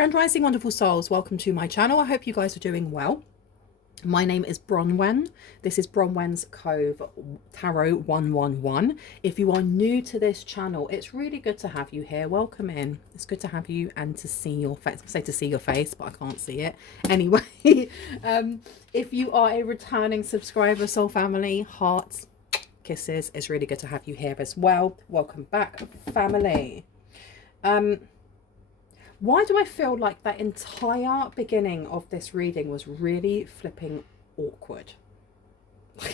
Grand Rising, wonderful souls. Welcome to my channel. I hope you guys are doing well. My name is Bronwen. This is Bronwen's Cove Tarot 111. If you are new to this channel, it's really good to have you here. Welcome in. It's good to have you and to see your face. I say to see your face, but I can't see it. Anyway, if you are a returning subscriber, soul family, hearts, kisses. It's really good to have you here as well. Welcome back, family. Why do I feel like that entire beginning of this reading was really flipping awkward?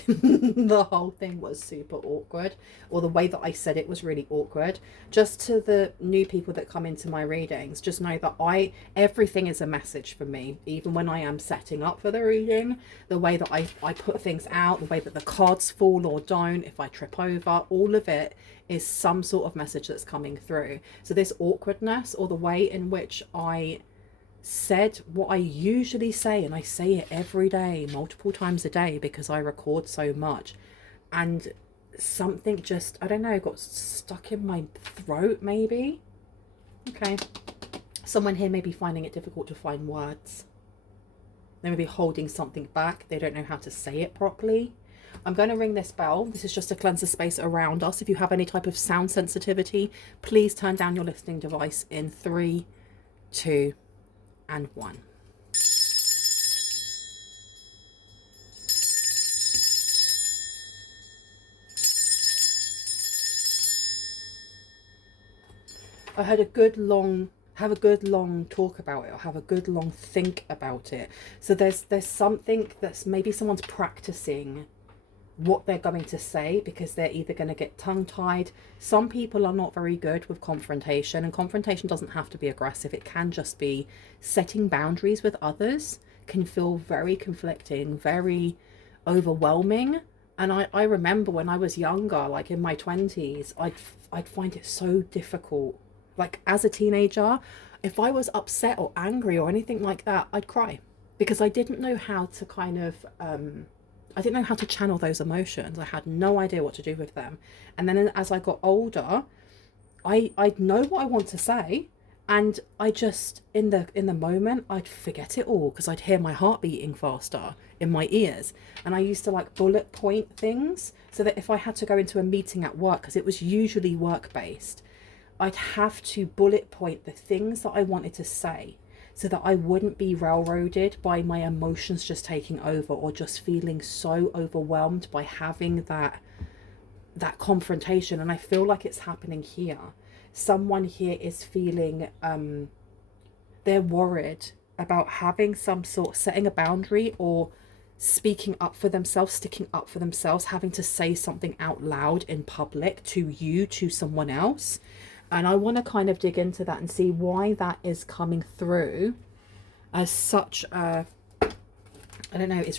The whole thing was super awkward, or the way that I said it was really awkward. Just to the new people that come into my readings, just know that everything is a message for me. Even when I am setting up for the reading, the way that I put things out, the way that the cards fall or don't, if I trip over, all of it is some sort of message that's coming through. So this awkwardness, or the way in which I said what I usually say, and I say it every day, multiple times a day, because I record so much, and something just, I don't know, got stuck in my throat maybe. Okay, someone here may be finding it difficult to find words. They may be holding something back. They don't know how to say it properly. I'm going to ring this bell. This is just to cleanse the space around us. If you have any type of sound sensitivity, please turn down your listening device in 3, 2, and 1. I had a good long talk about it, or have a good long think about it. So there's something that's maybe someone's practicing what they're going to say, because they're either going to get tongue-tied. Some people are not very good with confrontation, and confrontation doesn't have to be aggressive. It can just be setting boundaries with others. Can feel very conflicting, very overwhelming. And I remember when I was younger, like in my 20s, I'd find it so difficult. Like as a teenager, if I was upset or angry or anything like that, I'd cry, because I didn't know how to kind of I didn't know how to channel those emotions. I had no idea what to do with them. And then as I got older, I'd know what I want to say, and I just, in the moment, I'd forget it all, because I'd hear my heart beating faster in my ears. And I used to like bullet point things, so that if I had to go into a meeting at work, because it was usually work-based, I'd have to bullet point the things that I wanted to say, so that I wouldn't be railroaded by my emotions just taking over, or just feeling so overwhelmed by having that confrontation. And I feel like it's happening here. Someone here is feeling they're worried about having some sort, setting a boundary, or speaking up for themselves, sticking up for themselves, having to say something out loud in public to you, to someone else. And I want to kind of dig into that and see why that is coming through as such a, I don't know, it's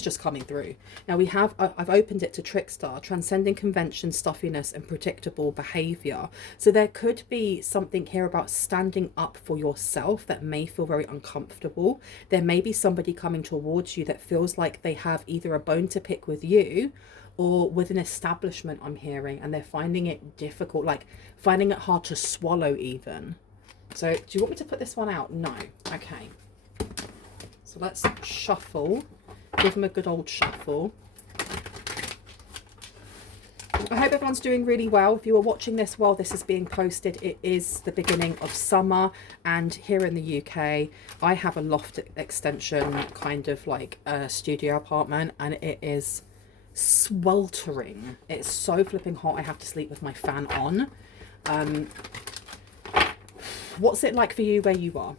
just coming through. Now we have, I've opened it to Trickster, transcending convention, stuffiness, and predictable behavior. So there could be something here about standing up for yourself that may feel very uncomfortable. There may be somebody coming towards you that feels like they have either a bone to pick with you, or with an establishment, I'm hearing, and they're finding it difficult, like finding it hard to swallow even. So do you want me to put this one out? No. Okay. So let's shuffle. Give them a good old shuffle. I hope everyone's doing really well. If you are watching this while this is being posted, it is the beginning of summer, and here in the UK, I have a loft extension, kind of like a studio apartment, and it is sweltering. It's so flipping hot. I have to sleep with my fan on. What's it like for you where you are?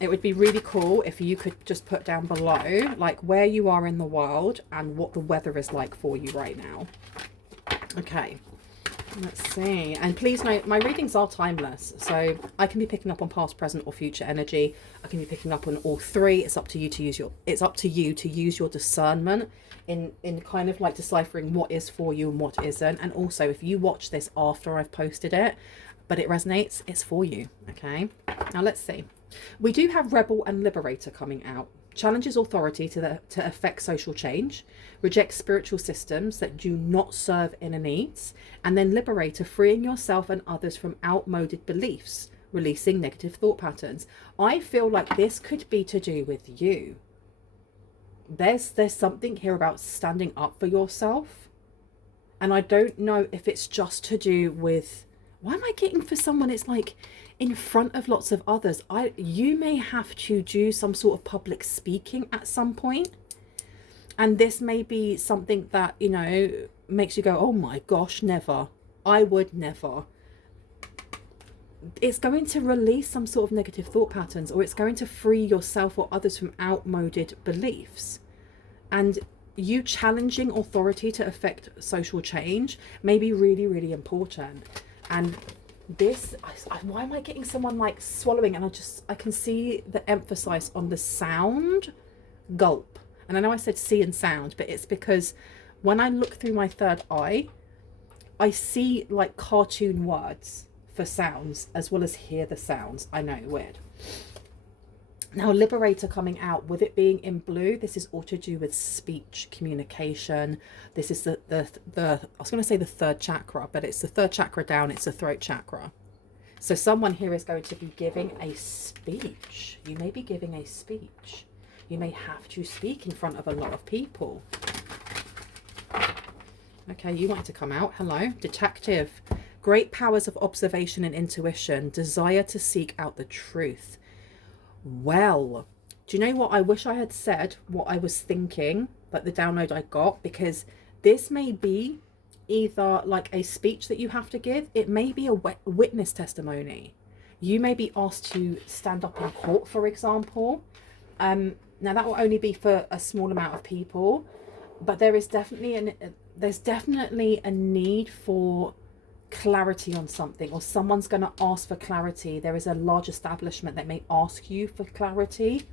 It would be really cool if you could just put down below like where you are in the world and what the weather is like for you right now. Okay, let's see. And please note, my readings are timeless, so I can be picking up on past, present, or future energy. I can be picking up on all three. It's up to you to use your discernment in kind of like deciphering what is for you and what isn't. And also, if you watch this after I've posted it, but it resonates, it's for you. Okay, now let's see. We do have Rebel and Liberator coming out. Challenges authority to affect social change, reject spiritual systems that do not serve inner needs, and then Liberator, freeing yourself and others from outmoded beliefs, releasing negative thought patterns. I feel like this could be to do with you. There's something here about standing up for yourself. And I don't know if it's just to do with, why am I getting for someone it's like in front of lots of others? You may have to do some sort of public speaking at some point. And this may be something that, you know, makes you go, oh my gosh, never. I would never. It's going to release some sort of negative thought patterns, or it's going to free yourself or others from outmoded beliefs. And you challenging authority to affect social change may be really, really important. And this, why am I getting someone like swallowing? And I can see the emphasis on the sound, gulp. And I know I said see and sound, but it's because when I look through my third eye, I see like cartoon words for sounds as well as hear the sounds. I know, weird. Now, Liberator coming out, with it being in blue, this is all to do with speech, communication. This is the I was going to say the third chakra, but it's the third chakra down. It's the throat chakra. So someone here is going to be giving a speech. You may be giving a speech. You may have to speak in front of a lot of people. Okay, you wanted to come out. Hello, detective. Great powers of observation and intuition. Desire to seek out the truth. Well, do you know what? I wish I had said what I was thinking, like the download I got, because this may be either like a speech that you have to give. It may be a witness testimony. You may be asked to stand up in court, for example. Now that will only be for a small amount of people, but there is definitely there's definitely a need for clarity on something, or someone's going to ask for clarity. There is a large establishment that may ask you for clarity,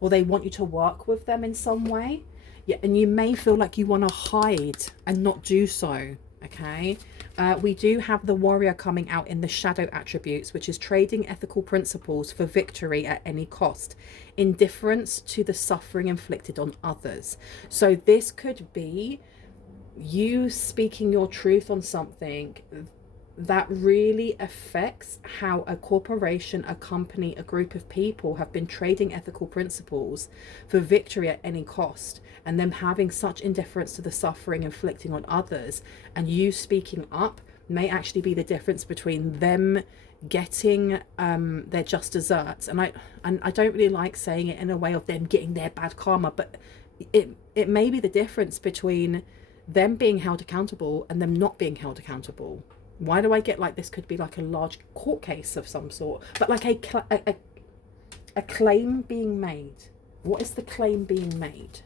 or they want you to work with them in some way. Yeah, and you may feel like you want to hide and not do so. Okay, we do have the warrior coming out in the shadow attributes, which is trading ethical principles for victory at any cost, indifference to the suffering inflicted on others. So this could be you speaking your truth on something that really affects how a corporation, a company, a group of people have been trading ethical principles for victory at any cost, and them having such indifference to the suffering inflicting on others, and you speaking up may actually be the difference between them getting their just desserts. And I don't really like saying it in a way of them getting their bad karma, but it may be the difference between them being held accountable and them not being held accountable. Why do I get like this could be like a large court case of some sort, but like a claim being made? What is the claim being made?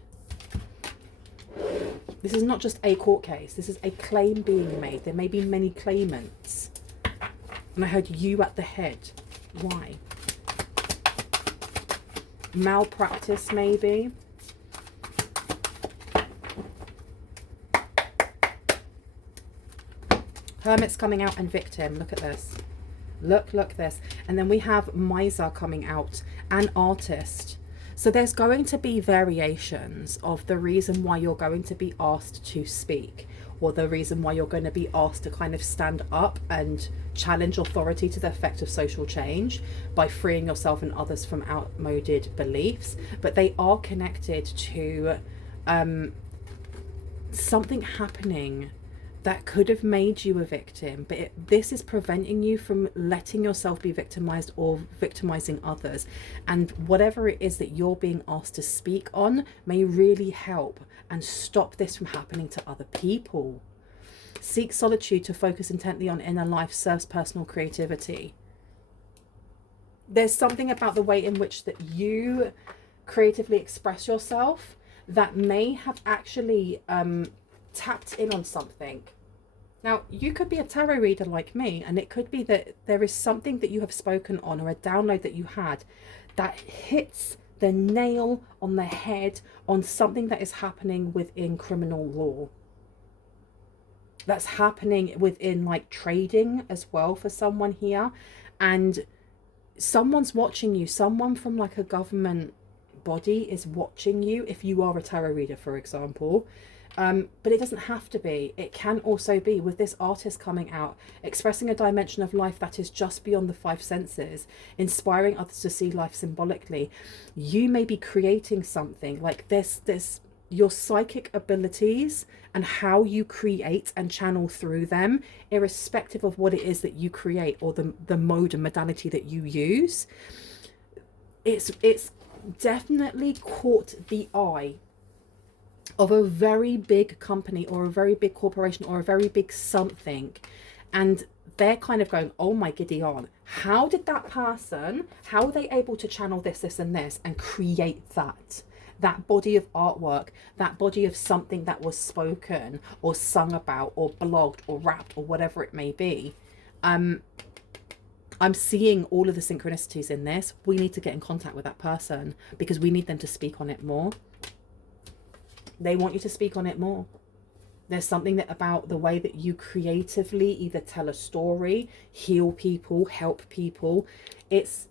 This is not just a court case. This is a claim being made. There may be many claimants. And I heard you at the head. Why? Malpractice, maybe. Hermit's coming out and victim. Look at this. Look this. And then we have miser coming out and artist. So there's going to be variations of the reason why you're going to be asked to speak, or the reason why you're going to be asked to kind of stand up and challenge authority to the effect of social change by freeing yourself and others from outmoded beliefs. But they are connected to something happening that could have made you a victim, but this is preventing you from letting yourself be victimized or victimizing others. And whatever it is that you're being asked to speak on may really help and stop this from happening to other people. Seek solitude to focus intently on inner life, serves personal creativity. There's something about the way in which that you creatively express yourself that may have actually tapped in on something. Now, you could be a tarot reader like me, and it could be that there is something that you have spoken on, or a download that you had that hits the nail on the head on something that is happening within criminal law. That's happening within like trading as well for someone here. And someone's watching you. Someone from like a government body is watching you, if you are a tarot reader, for example. But it doesn't have to be. It can also be, with this artist coming out, expressing a dimension of life that is just beyond the five senses, inspiring others to see life symbolically. You may be creating something like this, your psychic abilities and how you create and channel through them, irrespective of what it is that you create or the mode and modality that you use. It's definitely caught the eye of a very big company or a very big corporation or a very big something, and they're kind of going, oh my giddy on, how did that person, how are they able to channel this and this and create that body of artwork, that body of something that was spoken or sung about or blogged or rapped or whatever it may be. I'm seeing all of the synchronicities in this. We need to get in contact with that person because we need them to speak on it more. They want you to speak on it more. There's something that about the way that you creatively either tell a story, heal people, help people. It's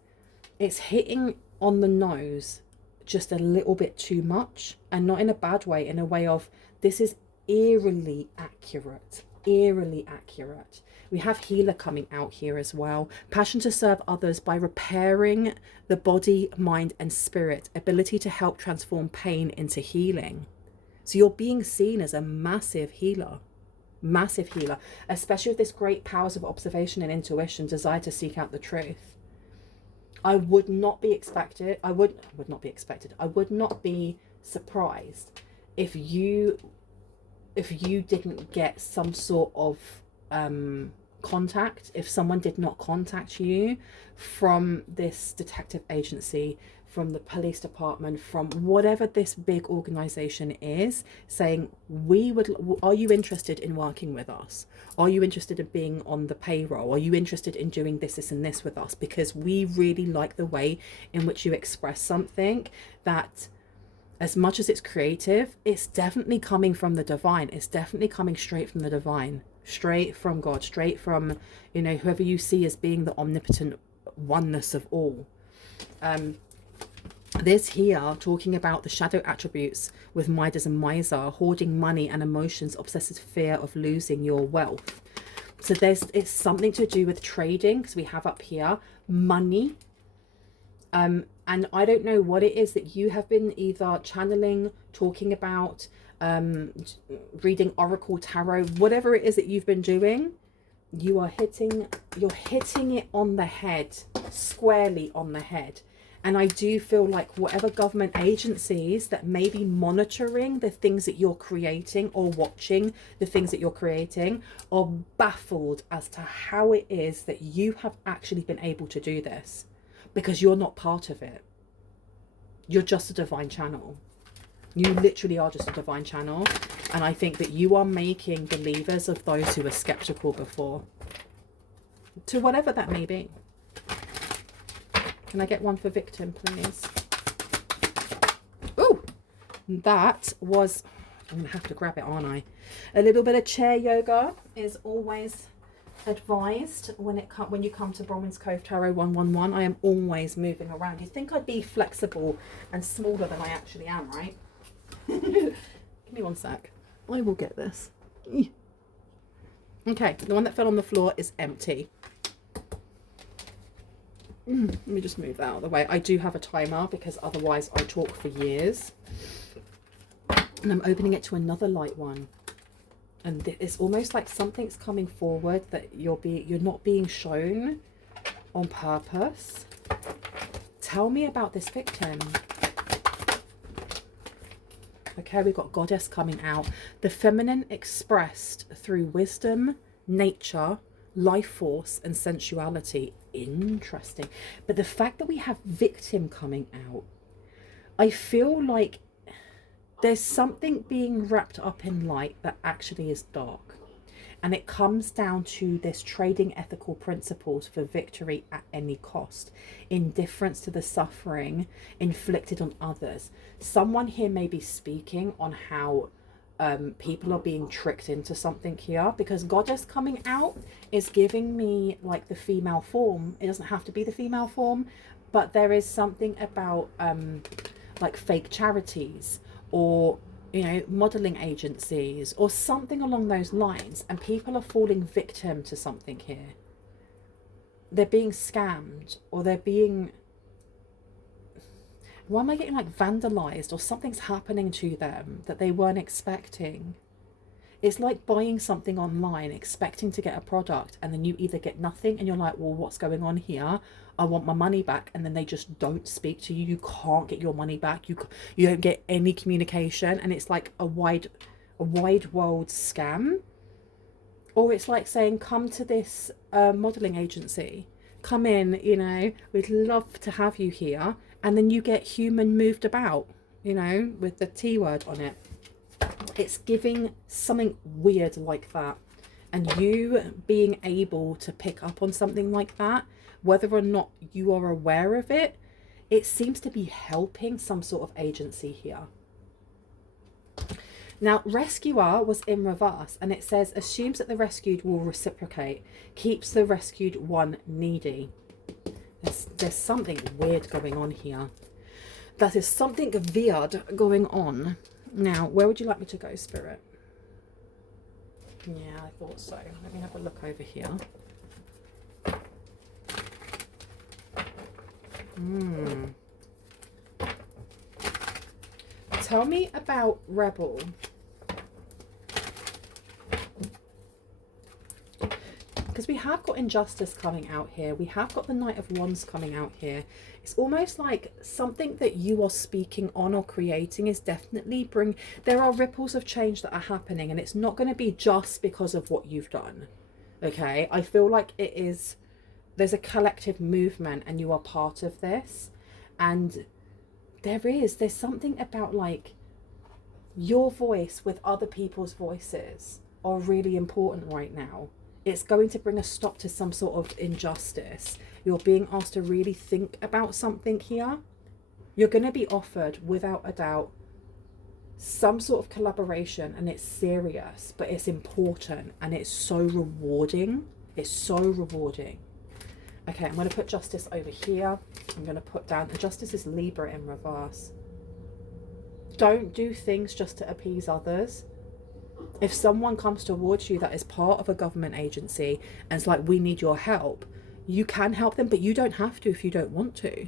hitting on the nose just a little bit too much, and not in a bad way, in a way of this is eerily accurate. Eerily accurate. We have healer coming out here as well. Passion to serve others by repairing the body, mind and spirit. Ability to help transform pain into healing. So you're being seen as a massive healer, especially with this great powers of observation and intuition, desire to seek out the truth. I would not be surprised if you didn't get some sort of contact, if someone did not contact you from this detective agency, from the police department, from whatever this big organization is, saying, are you interested in working with us? Are you interested in being on the payroll? Are you interested in doing this and this with us? Because we really like the way in which you express something that, as much as it's creative, it's definitely coming from the divine. It's definitely coming straight from the divine, straight from God, straight from, whoever you see as being the omnipotent oneness of all. This here, talking about the shadow attributes with Midas and Miser, hoarding money and emotions, obsessive fear of losing your wealth. So it's something to do with trading, because we have up here money. And I don't know what it is that you have been either channeling, talking about, reading oracle, tarot, whatever it is that you've been doing. You're hitting it on the head, squarely on the head. And I do feel like whatever government agencies that may be monitoring the things that you're creating or watching the things that you're creating are baffled as to how it is that you have actually been able to do this, because you're not part of it. You're just a divine channel. You literally are just a divine channel. And I think that you are making believers of those who were skeptical before, to whatever that may be. Can I get one for victim, please? Ooh, that was, I'm going to have to grab it, aren't I? A little bit of chair yoga is always advised when you come to Bronwyn's Cove Tarot 111. I am always moving around. You'd think I'd be flexible and smaller than I actually am, right? Give me one sec. I will get this. Okay, the one that fell on the floor is empty. Let me just move that out of the way. I do have a timer because otherwise I talk for years. And I'm opening it to another light one. And it's almost like something's coming forward that you're not being shown on purpose. Tell me about this victim. Okay, we've got Goddess coming out. The feminine expressed through wisdom, nature, life force and sensuality. Interesting. But the fact that we have victim coming out, I feel like there's something being wrapped up in light that actually is dark. And it comes down to this trading ethical principles for victory at any cost, indifference to the suffering inflicted on others. Someone here may be speaking on how people are being tricked into something here, because Goddess coming out is giving me like the female form. It doesn't have to be the female form, but there is something about like fake charities or you know, modeling agencies or something along those lines, and people are falling victim to something here. They're being scammed, or they're being, why am I getting like vandalized, or something's happening to them that they weren't expecting. It's like buying something online, expecting to get a product, and then you either get nothing and you're like, well, what's going on here? I want my money back. And then they just don't speak to you. You can't get your money back. You don't get any communication. And it's like a wide world scam. Or it's like saying, come to this modeling agency. Come in, you know, we'd love to have you here. And then you get human moved about, you know, with the T word on it. It's giving something weird like that. And you being able to pick up on something like that, whether or not you are aware of it, it seems to be helping some sort of agency here. Now, rescuer was in reverse, and it says, assumes that the rescued will reciprocate, keeps the rescued one needy. There's something weird going on here. That is something weird going on. Now, where would you like me to go, Spirit? Yeah, I thought so. Let me have a look over here. Tell me about Rebel. Because we have got injustice coming out here. We have got the Knight of Wands coming out here. It's almost like something that you are speaking on or creating is definitely there are ripples of change that are happening, and it's not going to be just because of what you've done. Okay, I feel like there's a collective movement and you are part of this. And there's something about like your voice with other people's voices are really important right now. It's going to bring a stop to some sort of injustice. You're being asked to really think about something here. You're going to be offered, without a doubt, some sort of collaboration, and it's serious, but it's important, and it's so rewarding. It's so rewarding. Okay, I'm going to put Justice over here. I'm going to put down, and Justice is Libra in reverse. Don't do things just to appease others. If someone comes towards you that is part of a government agency and it's like, we need your help, you can help them, but you don't have to if you don't want to.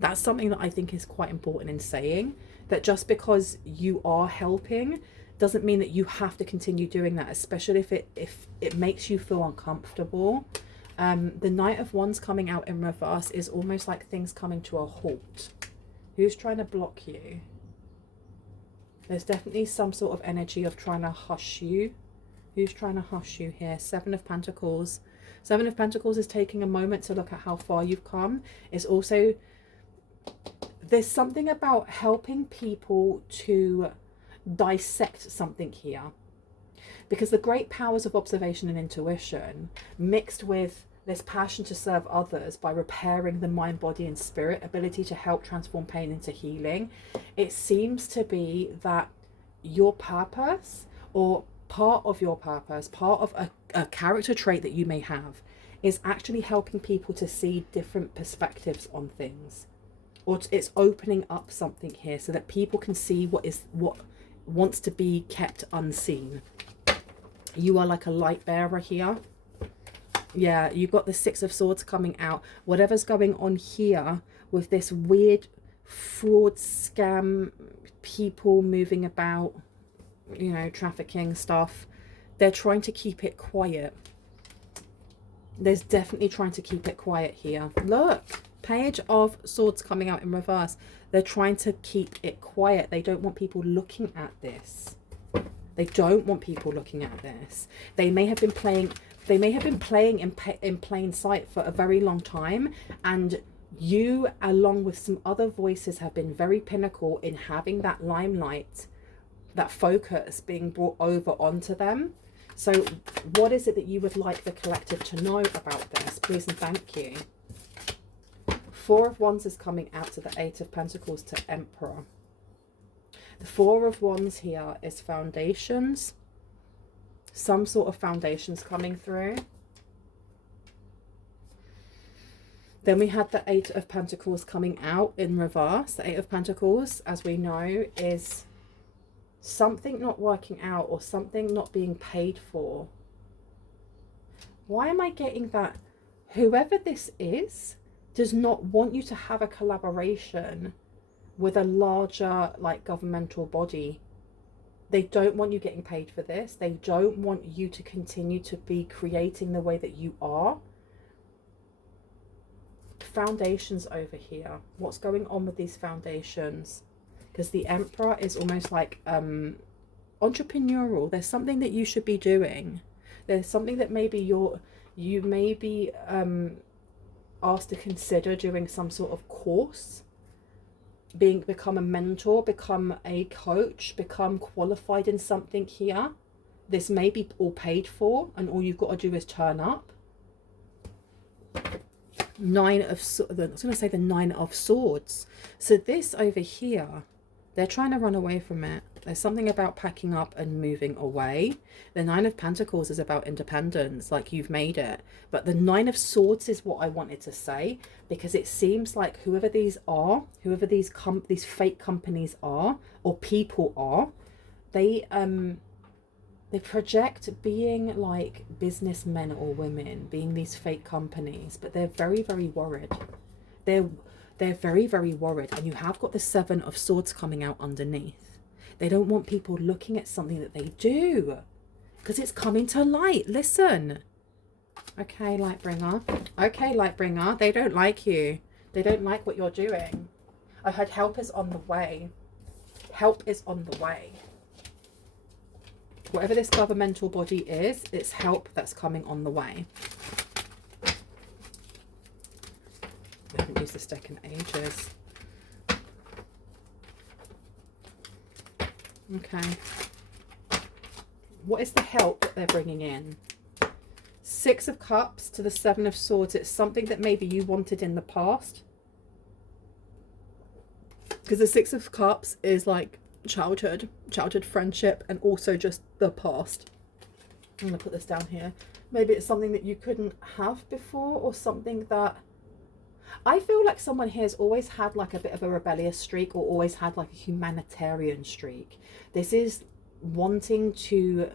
That's something that I think is quite important in saying, that just because you are helping doesn't mean that you have to continue doing that, especially if it makes you feel uncomfortable. The Knight of Wands coming out in reverse is almost like things coming to a halt. Who's trying to block you? There's definitely some sort of energy of trying to hush you. Who's trying to hush you here? Seven of Pentacles. Seven of Pentacles is taking a moment to look at how far you've come. It's also, there's something about helping people to dissect something here. Because the great powers of observation and intuition mixed with this passion to serve others by repairing the mind, body and spirit, ability to help transform pain into healing, it seems to be that your purpose, or part of your purpose, part of a character trait that you may have, is actually helping people to see different perspectives on things. Or it's opening up something here so that people can see what wants to be kept unseen. You are like a light bearer here. Yeah, you've got the Six of Swords coming out. Whatever's going on here with this weird fraud scam, people moving about, you know, trafficking stuff, they're trying to keep it quiet. There's definitely trying to keep it quiet here. Look, Page of Swords coming out in reverse. They're trying to keep it quiet. They don't want people looking at this. They don't want people looking at this. They may have been playing in plain sight for a very long time, and you, along with some other voices, have been very pinnacle in having that limelight, that focus being brought over onto them. So what is it that you would like the collective to know about this? Please and thank you. Four of Wands is coming out to the Eight of Pentacles to Emperor. The Four of Wands here is foundations. Some sort of foundations coming through. Then we had the Eight of Pentacles coming out in reverse. The Eight of Pentacles, as we know, is something not working out or something not being paid for. Why am I getting that? Whoever this is does not want you to have a collaboration with a larger, like, governmental body. They don't want you getting paid for this. They don't want you to continue to be creating the way that you are. Foundations over here. What's going on with these foundations? Because the Emperor is almost like entrepreneurial. There's something that you should be doing. There's something that maybe you may be asked to consider doing some sort of course, become a mentor, become a coach, become qualified in something here. This may be all paid for, and all you've got to do is turn up. I was going to say the Nine of Swords. So this over here, they're trying to run away from it. There's something about packing up and moving away. The Nine of Pentacles is about independence, like you've made it. But the Nine of Swords is what I wanted to say, because it seems like whoever these are, whoever these fake companies are, or people are, they project being like businessmen or women, being these fake companies, but they're very, very worried. They're very, very worried. And you have got the Seven of Swords coming out underneath. They don't want people looking at something that they do, because it's coming to light. Listen. Okay, Lightbringer. Okay, Lightbringer. They don't like you. They don't like what you're doing. I heard help is on the way. Help is on the way. Whatever this governmental body is, it's help that's coming on the way. I haven't used this deck in ages. Okay. What is the help that they're bringing in? Six of Cups to the Seven of Swords. It's something that maybe you wanted in the past. Because the Six of Cups is like childhood friendship, and also just the past. I'm going to put this down here. Maybe it's something that you couldn't have before, or something that... I feel like someone here has always had like a bit of a rebellious streak, or always had like a humanitarian streak. This is wanting to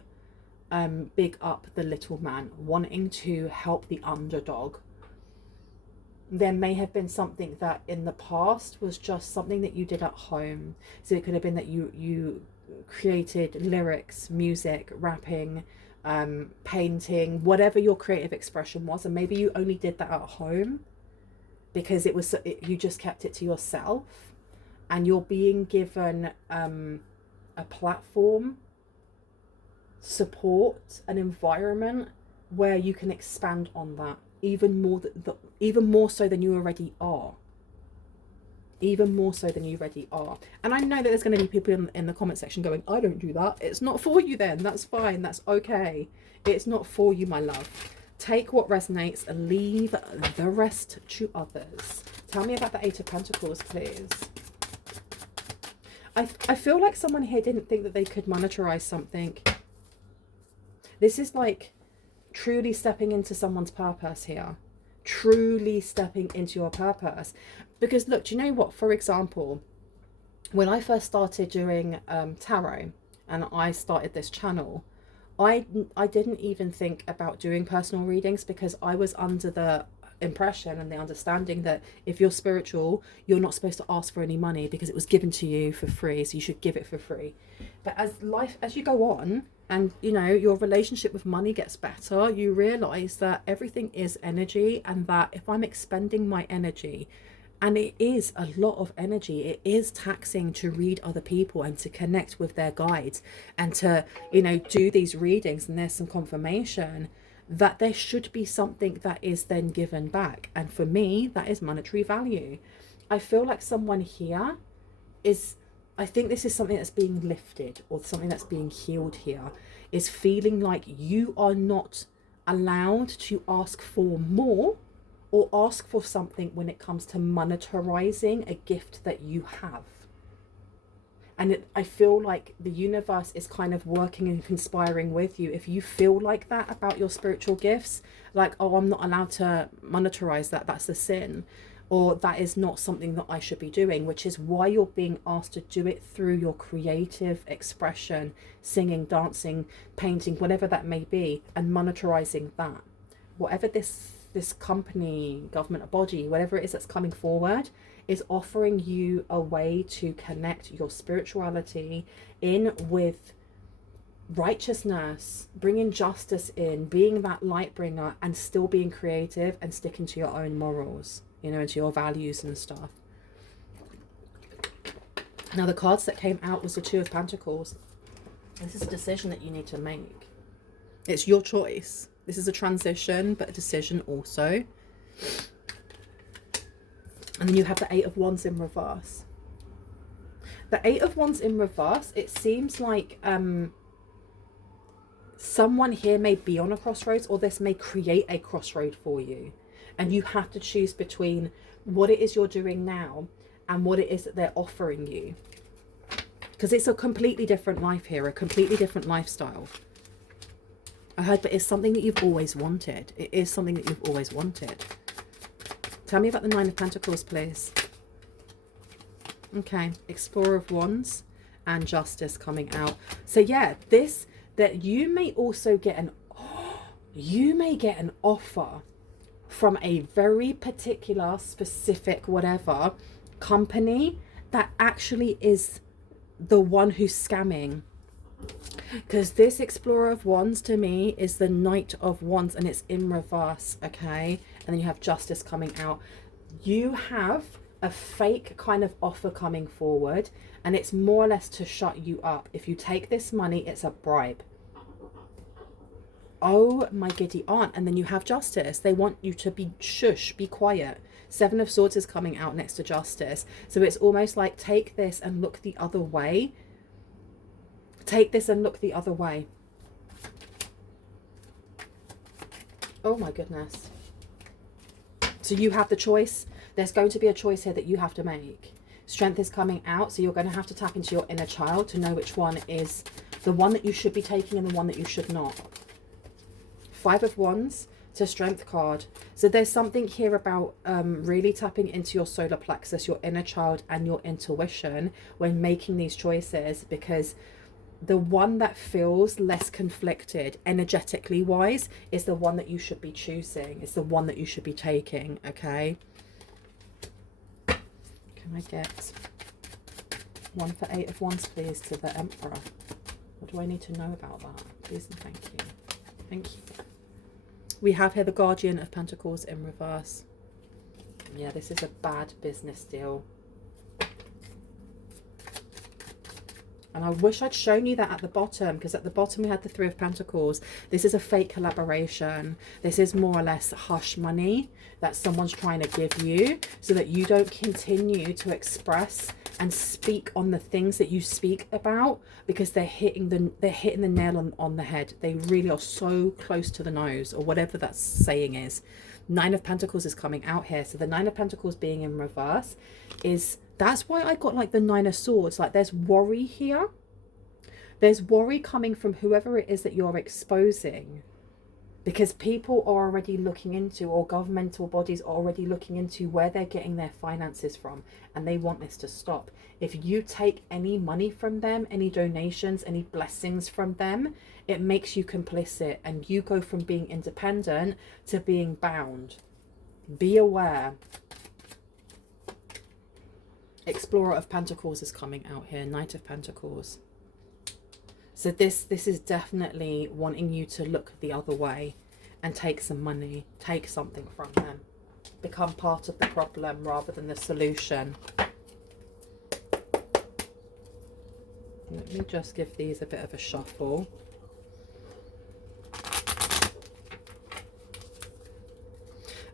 big up the little man, wanting to help the underdog. There may have been something that in the past was just something that you did at home. So it could have been that you created lyrics, music, rapping, painting, whatever your creative expression was, and maybe you only did that at home because you just kept it to yourself, and you're being given a platform, support, an environment where you can expand on that even more so than you already are. Even more so than you already are. And I know that there's going to be people in the comment section going, I don't do that. It's not for you then. That's fine. That's okay. It's not for you, my love. Take what resonates and leave the rest to others. Tell me about the Eight of Pentacles, please. I feel like someone here didn't think that they could monetize something. This is like truly stepping into someone's purpose here. Truly stepping into your purpose. Because look, do you know what? For example, when I first started doing tarot, and I started this channel, I didn't even think about doing personal readings, because I was under the impression and the understanding that if you're spiritual, you're not supposed to ask for any money because it was given to you for free, so you should give it for free. But as you go on, and you know, your relationship with money gets better, you realize that everything is energy, and that if I'm expending my energy, and it is a lot of energy, it is taxing to read other people and to connect with their guides and to, you know, do these readings, and there's some confirmation that there should be something that is then given back. And for me, that is monetary value. I feel like someone here is, I think this is something that's being lifted, or something that's being healed here, is feeling like you are not allowed to ask for more or ask for something when it comes to monetizing a gift that you have. And I feel like the universe is kind of working and conspiring with you. If you feel like that about your spiritual gifts, like, oh, I'm not allowed to monetize that, that's a sin, or that is not something that I should be doing, which is why you're being asked to do it through your creative expression, singing, dancing, painting, whatever that may be, and monetarizing that. Whatever this company, government, or body, whatever it is that's coming forward, is offering you a way to connect your spirituality in with righteousness, bringing justice in, being that light bringer, and still being creative and sticking to your own morals, you know, and to your values and stuff. Now, the cards that came out was the Two of Pentacles. This is a decision that you need to make. It's your choice. This is a transition, but a decision also. And then you have the Eight of Wands in reverse. The Eight of Wands in reverse, it seems like someone here may be on a crossroads, or this may create a crossroad for you. And you have to choose between what it is you're doing now and what it is that they're offering you. Because it's a completely different life here, a completely different lifestyle. I heard, but it's something that you've always wanted. It is something that you've always wanted. Tell me about the Nine of Pentacles, please. Okay, Explorer of Wands and Justice coming out. So yeah, this, that you may also get an, you may get an offer from a very particular, specific, whatever company that actually is the one who's scamming. Because this Explorer of Wands to me is the Knight of Wands, and it's in reverse, okay? And then you have Justice coming out. You have a fake kind of offer coming forward, and it's more or less to shut you up. If you take this money, it's a bribe. Oh my giddy aunt. And then you have Justice. They want you to be shush, be quiet. Seven of Swords is coming out next to Justice. So it's almost like, take this and look the other way. Take this and look the other way. Oh my goodness. So you have the choice. There's going to be a choice here that you have to make. Strength is coming out, so you're going to have to tap into your inner child to know which one is the one that you should be taking and the one that you should not. Five of Wands to Strength card. So there's something here about really tapping into your solar plexus, your inner child, and your intuition when making these choices, because the one that feels less conflicted energetically wise is the one that you should be choosing. It's the one that you should be taking, okay? Can I get one for Eight of Wands, please, to the Emperor? What do I need to know about that? Please and thank you. Thank you. We have here the Guardian of Pentacles in reverse. Yeah, this is a bad business deal. And I wish I'd shown you that at the bottom, because at the bottom we had the Three of Pentacles. This is a fake collaboration. This is more or less hush money that someone's trying to give you so that you don't continue to express and speak on the things that you speak about, because they're hitting the nail on the head. They really are so close to the nose, or whatever that saying is. Nine of Pentacles is coming out here. So the Nine of Pentacles being in reverse is, that's why I got like the Nine of Swords. Like there's worry here. There's worry coming from whoever it is that you're exposing, because people are already looking into, or governmental bodies are already looking into where they're getting their finances from, and they want this to stop. If you take any money from them, any donations, any blessings from them, it makes you complicit, and you go from being independent to being bound. Be aware. Explorer of Pentacles is coming out here. Knight of Pentacles. So this is definitely wanting you to look the other way and take some money, take something from them, become part of the problem rather than the solution. Let me just give these a bit of a shuffle.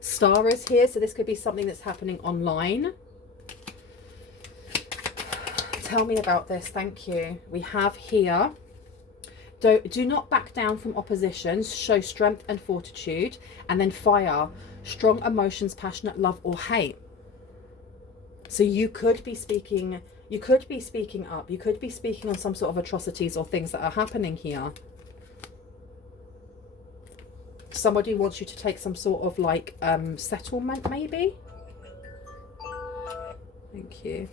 Star is here, so this could be something that's happening online. Tell me about this, thank you. We have here, do not back down from oppositions, show strength and fortitude, and then fire, strong emotions, passionate love or hate. So you could be speaking up, you could be speaking on some sort of atrocities or things that are happening here. Somebody wants you to take some sort of like settlement maybe. Thank you.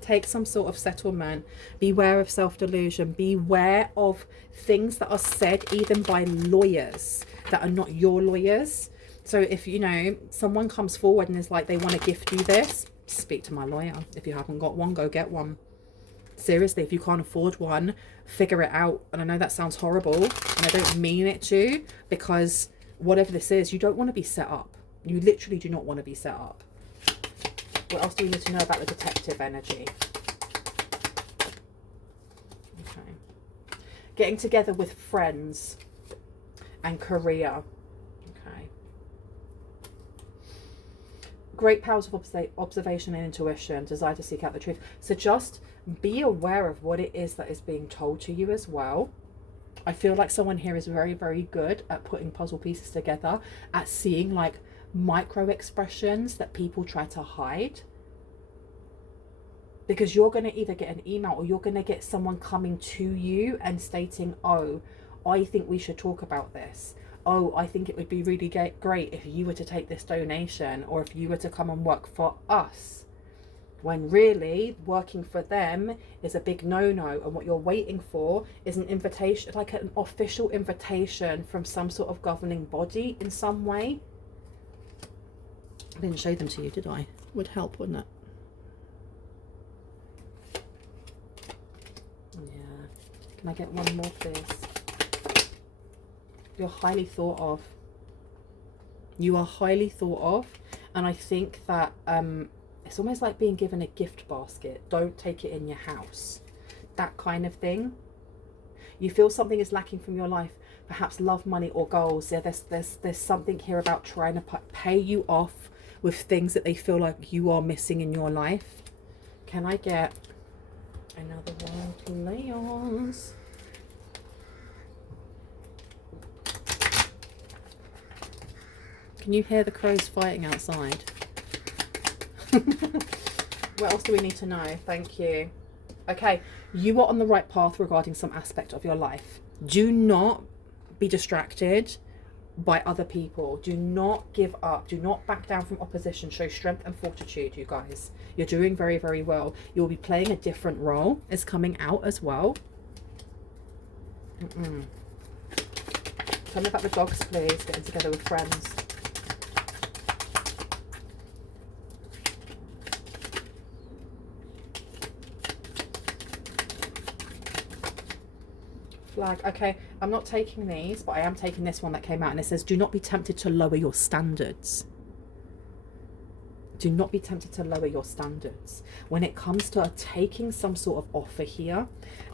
Take some sort of settlement. Beware of self-delusion. Beware of things that are said even by lawyers that are not your lawyers. So if, you know, someone comes forward and is like, they want to gift you this, speak to my lawyer. If you haven't got one, go get one. Seriously, if you can't afford one, figure it out. And I know that sounds horrible, and I don't mean it to, because whatever this is, you don't want to be set up. You literally do not want to be set up. What else do we need to know about the detective energy? Okay. Getting together with friends and career. Okay. Great powers of observation and intuition, desire to seek out the truth. So just be aware of what it is that is being told to you as well. I feel like someone here is very, very good at putting puzzle pieces together, at seeing like micro expressions that people try to hide. Because you're going to either get an email or you're going to get someone coming to you and stating, oh, I think we should talk about this. Oh, I think it would be really great if you were to take this donation, or if you were to come and work for us. When really working for them is a big no-no, and what you're waiting for is an invitation, like an official invitation from some sort of governing body in some way. I didn't show them to you, did I? Would help, wouldn't it? Yeah. Can I get one more, please? You're highly thought of. You are highly thought of, and I think that it's almost like being given a gift basket. Don't take it in your house. That kind of thing. You feel something is lacking from your life, perhaps love, money, or goals. Yeah, there's something here about trying to pay you off with things that they feel like you are missing in your life. Can I get another one, two layers? Can you hear the crows fighting outside? What else do we need to know? Thank you. Okay, you are on the right path regarding some aspect of your life. Do not be distracted by other people. Do not give up. Do not back down from opposition. Show strength and fortitude, you guys. You're doing very, very well. You'll be playing a different role. It's coming out as well. Tell me about the dogs, please. Getting together with friends. Flag. Okay, I'm not taking these, but I am taking this one that came out, and it says, do not be tempted to lower your standards. Do not be tempted to lower your standards. When it comes to taking some sort of offer here,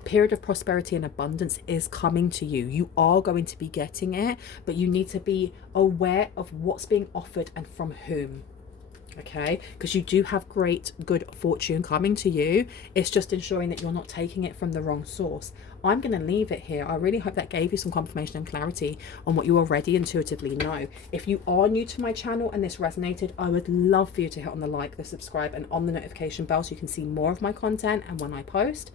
period of prosperity and abundance is coming to you. You are going to be getting it, but you need to be aware of what's being offered and from whom. Okay, because you do have great good fortune coming to you. It's just ensuring that you're not taking it from the wrong source. I'm going to leave it here. I really hope that gave you some confirmation and clarity on what you already intuitively know. If you are new to my channel and this resonated, I would love for you to hit on the like, the subscribe, and on the notification bell so you can see more of my content and when I post.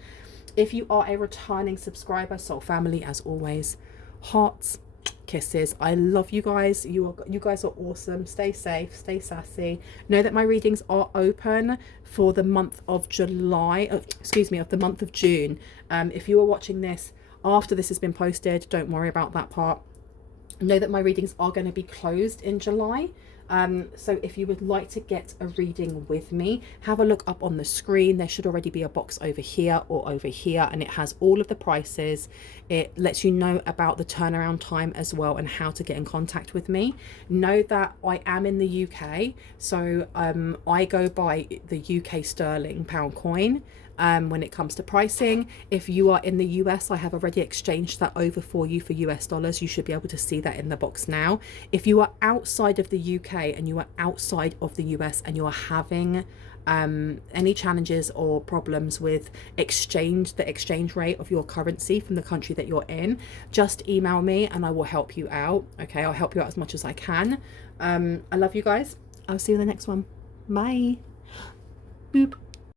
If you are a returning subscriber, soul family, as always, hearts, kisses. I love you guys. You guys are awesome. Stay safe, stay sassy. Know that my readings are open for the month of July, of the month of June. If you are watching this after this has been posted, don't worry about that part. Know that my readings are going to be closed in July. So if you would like to get a reading with me, have a look up on the screen. There should already be a box over here or over here, and it has all of the prices. It lets you know about the turnaround time as well and how to get in contact with me. Know that I am in the UK, so I go by the UK sterling pound coin. When it comes to pricing. If you are in the US, I have already exchanged that over for you for US dollars. You should be able to see that in the box now. If you are outside of the UK and you are outside of the US and you are having any challenges or problems with the exchange rate of your currency from the country that you're in, just email me and I will help you out. Okay, I'll help you out as much as I can. I love you guys. I'll see you in the next one. Bye. Boop.